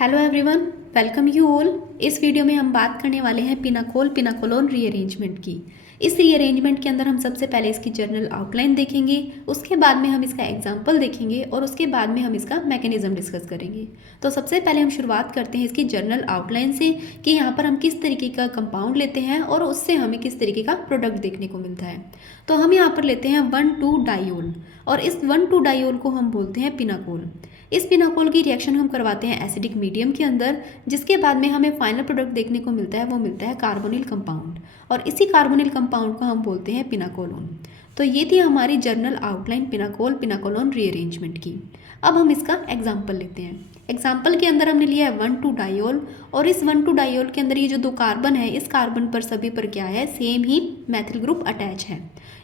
Hello everyone, welcome you all. इस video में हम बात करने वाले हैं पिनाकोल पिनाकोलोन रीअरेंजमेंट की। इस रीअरेंजमेंट के अंदर हम सबसे पहले इसकी जनरल आउटलाइन देखेंगे, उसके बाद में हम इसका एग्जांपल देखेंगे और उसके बाद में हम इसका मैकेनिज्म डिस्कस करेंगे। तो सबसे पहले हम शुरुआत करते हैं इसकी जनरल आउटलाइन से कि यहाँ पर हम किस तरीके का कंपाउंड लेते हैं और उससे हमें किस तरीके का प्रोडक्ट देखने को मिलता है। तो हम यहाँ पर लेते हैं 1,2-डायोल और इस 1,2-डायोल को हम बोलते हैं पिनाकोल। इस पिनाकोल की रिएक्शन हम करवाते हैं एसिडिक मीडियम के अंदर, जिसके बाद में हमें फाइनल प्रोडक्ट देखने को मिलता है, वो मिलता है कार्बोनिल कंपाउंड और इसी कार्बोनिल कंपाउंड को हम बोलते हैं पिनाकोलोन। तो ये थी हमारी जर्नल आउटलाइन पिनाकोल पिनाकोलोन रीअरेंजमेंट की। अब हम इसका एग्जाम्पल लेते हैं। एग्जाम्पल के अंदर हमने लिया है 1,2-डायोल और इस 1,2-डायोल के अंदर ये जो दो कार्बन है, इस कार्बन पर सभी पर क्या है, सेम ही मैथिल ग्रुप अटैच है।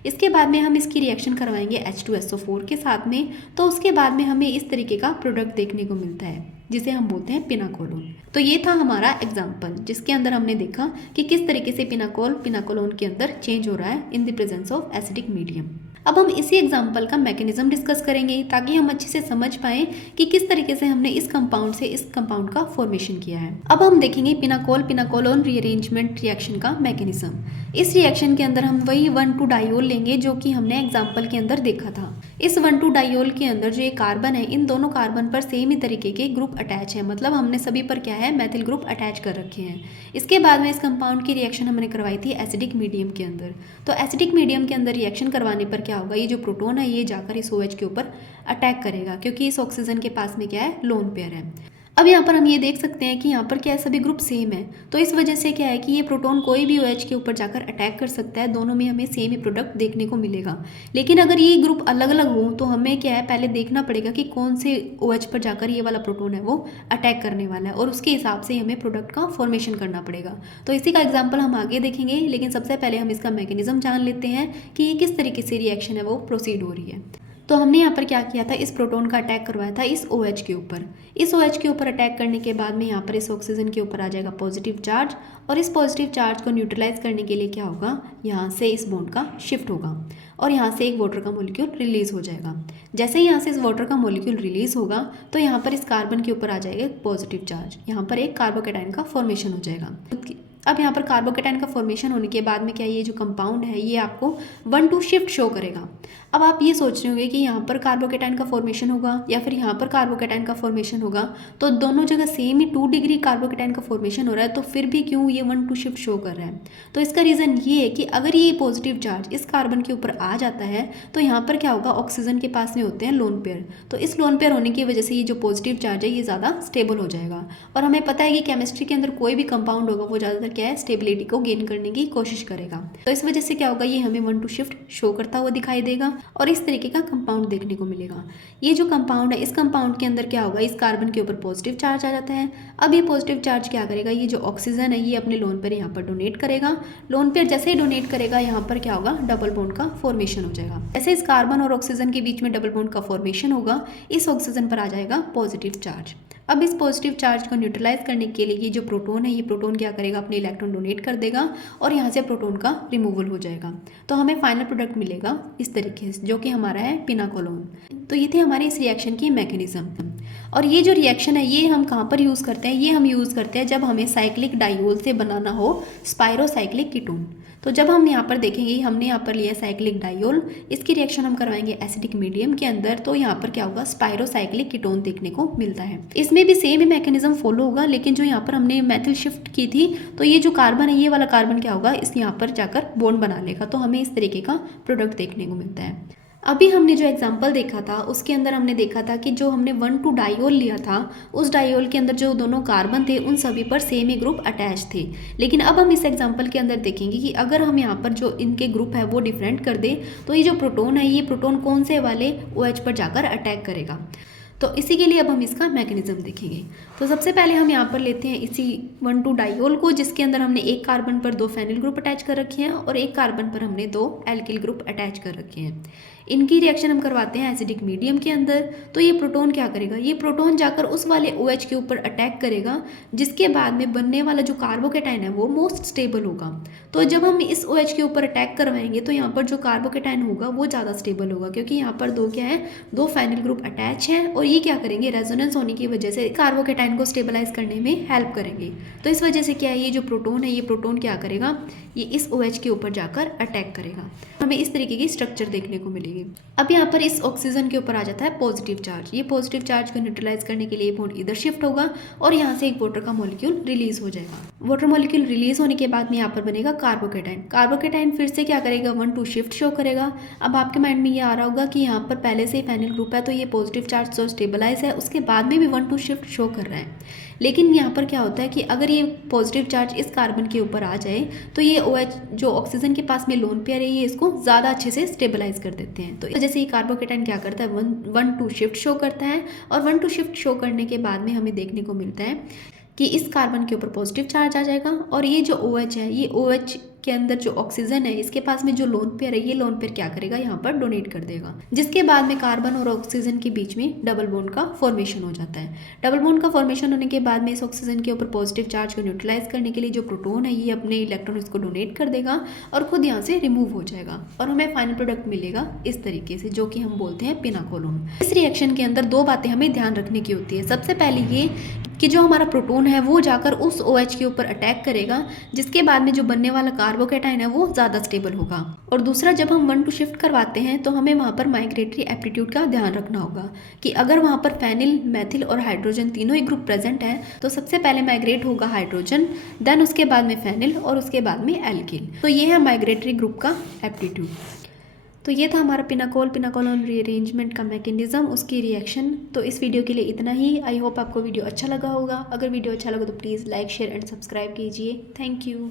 इसके बाद में हम इसकी रिएक्शन करवाएंगे H2SO4 के साथ में, तो उसके बाद में हमें इस तरीके का प्रोडक्ट देखने को मिलता है जिसे हम बोलते हैं पिनाकोलोन। तो ये था हमारा एग्जाम्पल जिसके अंदर हमने देखा कि किस तरीके से पिनाकोल पिनाकोलोन के अंदर चेंज हो रहा है in the presence of acidic medium. अब हम इसी एग्जाम्पल का मैकेनिज्म डिस्कस करेंगे ताकि हम अच्छे से समझ पाएं कि किस तरीके से हमने इस कंपाउंड से इस कंपाउंड का फॉर्मेशन किया है। अब हम देखेंगे पिनाकोल पिनाकोलोन रीअरेंजमेंट रिएक्शन का मैकेनिज्म। इस रिएक्शन के अंदर हम वही 1,2-डायोल लेंगे जो कि हमने एग्जाम्पल के अंदर देखा था। इस 1,2-डायोल के अंदर जो ये कार्बन है, इन दोनों कार्बन पर सेम ही तरीके के ग्रुप अटैच है, मतलब हमने सभी पर क्या है, मैथिल ग्रुप अटैच कर रखे हैं। इसके बाद में इस कंपाउंड की रिएक्शन हमने करवाई थी एसिडिक मीडियम के अंदर। तो एसिडिक मीडियम के अंदर रिएक्शन करवाने पर क्या होगा, ये जो प्रोटोन है ये जाकर इस OH के ऊपर अटैक करेगा क्योंकि इस ऑक्सीजन के पास में क्या है, लोन पेयर है। अब यहाँ पर हम ये देख सकते हैं कि यहाँ पर क्या है, सभी ग्रुप सेम है, तो इस वजह से क्या है कि ये प्रोटोन कोई भी OH के ऊपर जाकर अटैक कर सकता है, दोनों में हमें सेम ही प्रोडक्ट देखने को मिलेगा। लेकिन अगर ये ग्रुप अलग अलग हो तो हमें क्या है, पहले देखना पड़ेगा कि कौन से OH पर जाकर ये वाला प्रोटोन है वो अटैक करने वाला है और उसके हिसाब से हमें प्रोडक्ट का फॉर्मेशन करना पड़ेगा। तो इसी का एग्जाम्पल हम आगे देखेंगे, लेकिन सबसे पहले हम इसका मैकेनिज्म जान लेते हैं कि ये किस तरीके से रिएक्शन है वो प्रोसीड हो रही है। तो हमने यहाँ पर क्या किया था, इस प्रोटोन का अटैक करवाया था इस OH के ऊपर। इस OH के ऊपर अटैक करने के बाद में यहाँ पर इस ऑक्सीजन के ऊपर आ जाएगा पॉजिटिव चार्ज और इस पॉजिटिव चार्ज को न्यूट्रलाइज करने के लिए क्या होगा, यहाँ से इस बॉन्ड का शिफ्ट होगा और यहाँ से एक वाटर का मॉलिक्यूल रिलीज हो जाएगा। जैसे ही यहाँ से इस वाटर का मॉलिक्यूल रिलीज होगा तो यहाँ पर इस कार्बन के ऊपर आ जाएगा पॉजिटिव चार्ज, यहाँ पर एक कार्बोकैटायन का फॉर्मेशन हो जाएगा। अब यहाँ पर कार्बोकैटायन का फॉर्मेशन होने के बाद में क्या, ये जो कंपाउंड है ये आपको 1,2 शिफ्ट शो करेगा। अब आप ये सोच रहे होंगे कि यहाँ पर कार्बोकैटायन का फॉर्मेशन होगा या फिर यहाँ पर कार्बोकैटायन का फॉर्मेशन होगा, तो दोनों जगह सेम ही 2 डिग्री कार्बोकैटायन का फॉर्मेशन हो रहा है, तो फिर भी क्यों ये 1,2 शिफ्ट शो कर रहा है। तो इसका रीज़न ये है कि अगर ये पॉजिटिव चार्ज इस कार्बन के ऊपर आ जाता है तो यहाँ पर क्या होगा, ऑक्सीजन के पास में होते हैं लोन पेयर, तो इस लोन पेयर होने की वजह से ये जो पॉजिटिव चार्ज है ये ज़्यादा स्टेबल हो जाएगा। और हमें पता है कि केमिस्ट्री के अंदर कोई भी कंपाउंड होगा वो ज़्यादातर क्या है, स्टेबिलिटी को गेन करने की कोशिश करेगा। तो इस वजह से क्या होगा, ये हमें 1,2 शिफ्ट शो करता हुआ दिखाई देगा और इस तरीके का कंपाउंड देखने को मिलेगा। ये जो कंपाउंड है, इस कंपाउंड के अंदर क्या होगा, इस कार्बन के ऊपर पॉजिटिव चार्ज आ जाता है। अब ये पॉजिटिव चार्ज क्या करेगा, ये जो ऑक्सीजन है ये अपने लोन पेयर यहाँ पर डोनेट करेगा। लोन पेयर जैसे ही डोनेट करेगा यहाँ पर क्या होगा, डबल बॉन्ड का फॉर्मेशन हो जाएगा। जैसे इस कार्बन और ऑक्सीजन के बीच में डबल बॉन्ड का फॉर्मेशन होगा, इस ऑक्सीजन पर आ जाएगा पॉजिटिव चार्ज। अब इस पॉजिटिव चार्ज को न्यूट्रलाइज करने के लिए ये जो प्रोटोन है, ये प्रोटोन क्या करेगा, अपने इलेक्ट्रॉन डोनेट कर देगा और यहाँ से प्रोटोन का रिमूवल हो जाएगा। तो हमें फाइनल प्रोडक्ट मिलेगा इस तरीके से, जो कि हमारा है पिनाकोलोन। तो ये थे हमारे इस रिएक्शन की मैकेनिज्म। और ये जो रिएक्शन है ये हम कहाँ पर यूज़ करते हैं, ये हम यूज़ करते हैं जब हमें साइक्लिक डायोल से बनाना हो स्पायरोसाइक्लिक कीटोन। तो जब हम यहाँ पर देखेंगे, हमने यहाँ पर लिया साइक्लिक डायोल, इसकी रिएक्शन हम करवाएंगे एसिडिक मीडियम के अंदर, तो यहाँ पर क्या होगा, स्पायरोसाइक्लिक कीटोन देखने को मिलता है। इसमें भी सेम ही मैकेनिज्म फॉलो होगा, लेकिन जो यहाँ पर हमने मैथिल शिफ्ट की थी, तो ये जो कार्बन है ये वाला कार्बन क्या होगा, इस यहाँ पर जाकर बॉन्ड बना लेगा, तो हमें इस तरीके का प्रोडक्ट देखने को मिलता है। अभी हमने जो एग्जाम्पल देखा था उसके अंदर हमने देखा था कि जो हमने 1,2-डायोल लिया था, उस डायोल के अंदर जो दोनों कार्बन थे उन सभी पर सेम ही ग्रुप अटैच थे। लेकिन अब हम इस एग्जाम्पल के अंदर देखेंगे कि अगर हम यहाँ पर जो इनके ग्रुप है वो डिफरेंट कर दे, तो ये जो प्रोटोन है ये प्रोटोन कौन से वाले OH पर जाकर अटैक करेगा। तो इसी के लिए अब हम इसका मैकेनिज्म देखेंगे। तो सबसे पहले हम यहाँ पर लेते हैं इसी 1,2-डायोल को, जिसके अंदर हमने एक कार्बन पर 2 फेनिल ग्रुप अटैच कर रखे हैं और एक कार्बन पर हमने 2 एल्किल ग्रुप अटैच कर रखे हैं। इनकी रिएक्शन हम करवाते हैं एसिडिक मीडियम के अंदर, तो ये प्रोटोन क्या करेगा, ये प्रोटोन जाकर उस वाले OH के ऊपर अटैक करेगा, जिसके बाद में बनने वाला जो कार्बोकेटाइन है वो मोस्ट स्टेबल होगा। तो जब हम इस OH के ऊपर अटैक करवाएंगे तो यहाँ पर जो कार्बोकेटाइन होगा वो ज़्यादा स्टेबल होगा, क्योंकि यहाँ पर दो क्या है, दो फाइनल ग्रुप अटैच हैं और ये क्या करेंगे, रेजोनेंस होने की वजह से कार्बोकेटाइन को स्टेबलाइज करने में हेल्प करेंगे। तो इस वजह से क्या है, ये जो प्रोटोन है, ये प्रोटोन क्या करेगा, ये इस OH के ऊपर जाकर अटैक करेगा। हमें इस तरीके की स्ट्रक्चर देखने को मिलेगी। अब यहाँ पर इस ऑक्सीजन के ऊपर आ जाता है पॉजिटिव चार्ज। ये पॉजिटिव चार्ज को न्यूट्रलाइज करने के लिए बॉन्ड इधर शिफ्ट होगा और यहाँ से एक वाटर का मॉलिक्यूल रिलीज हो जाएगा। वाटर मॉलिक्यूल रिलीज होने के बाद में यहाँ पर बनेगा कार्बोकेटाइन। कार्बोकेटाइन फिर से क्या करेगा, 1 2 शिफ्ट शो करेगा। अब आपके माइंड में ये आ रहा होगा कि यहाँ पर पहले से ही फाइनल ग्रुप है, तो ये पॉजिटिव चार्ज तो स्टेबलाइज है, उसके बाद में भी 1 2 शिफ्ट शो कर रहा है। लेकिन यहाँ पर क्या होता है कि अगर ये पॉजिटिव चार्ज इस कार्बन के ऊपर आ जाए तो ये OH जो ऑक्सीजन के पास में लोन पेयर है, ये इसको ज़्यादा अच्छे से स्टेबलाइज कर देते हैं। तो जैसे ये कार्बोकेटाइन क्या करता है, 1 2 शिफ्ट शो करता है और 1 2 शिफ्ट शो करने के बाद में हमें देखने को मिलता है कि इस कार्बन के ऊपर पॉजिटिव चार्ज आ जाएगा और ये जो OH है, ये OH के अंदर जो ऑक्सीजन है, इसके पास में जो लोन पेयर है, ये लोन पेयर क्या करेगा, यहाँ पर डोनेट कर देगा, जिसके बाद में कार्बन और ऑक्सीजन के बीच में डबल बॉन्ड का फॉर्मेशन हो जाता है। डबल बॉन्ड का फॉर्मेशन होने के बाद में इस ऑक्सीजन के ऊपर पॉजिटिव चार्ज को न्यूट्रलाइज करने के लिए जो प्रोटोन है, ये अपने इलेक्ट्रॉन इसको डोनेट कर देगा और खुद यहाँ से रिमूव हो जाएगा और हमें फाइनल प्रोडक्ट मिलेगा इस तरीके से, जो कि हम बोलते हैं पिनाकोलोन। इस रिएक्शन के अंदर दो बातें हमें ध्यान रखने की होती है। सबसे पहले ये कि जो हमारा प्रोटोन है वो जाकर उस OH के ऊपर अटैक करेगा, जिसके बाद में जो बनने वाला कार्बोकेटाइन है वो ज़्यादा स्टेबल होगा। और दूसरा, जब हम 1 2 शिफ्ट करवाते हैं तो हमें वहाँ पर माइग्रेटरी एप्टीट्यूड का ध्यान रखना होगा कि अगर वहाँ पर फेनिल, मेथिल और हाइड्रोजन तीनों ही ग्रुप प्रेजेंट है तो सबसे पहले माइग्रेट होगा हाइड्रोजन, देन उसके बाद में फेनिल और उसके बाद में एल्किल। तो ये है माइग्रेटरी ग्रुप का एप्टीट्यूड। तो ये था हमारा पिनाकोलोन रीअरेंजमेंट का मैकेनिज्म, उसकी रिएक्शन। तो इस वीडियो के लिए इतना ही। आई होप आपको वीडियो अच्छा लगा होगा। अगर वीडियो अच्छा लगा तो please like, share and subscribe कीजिए। Thank you.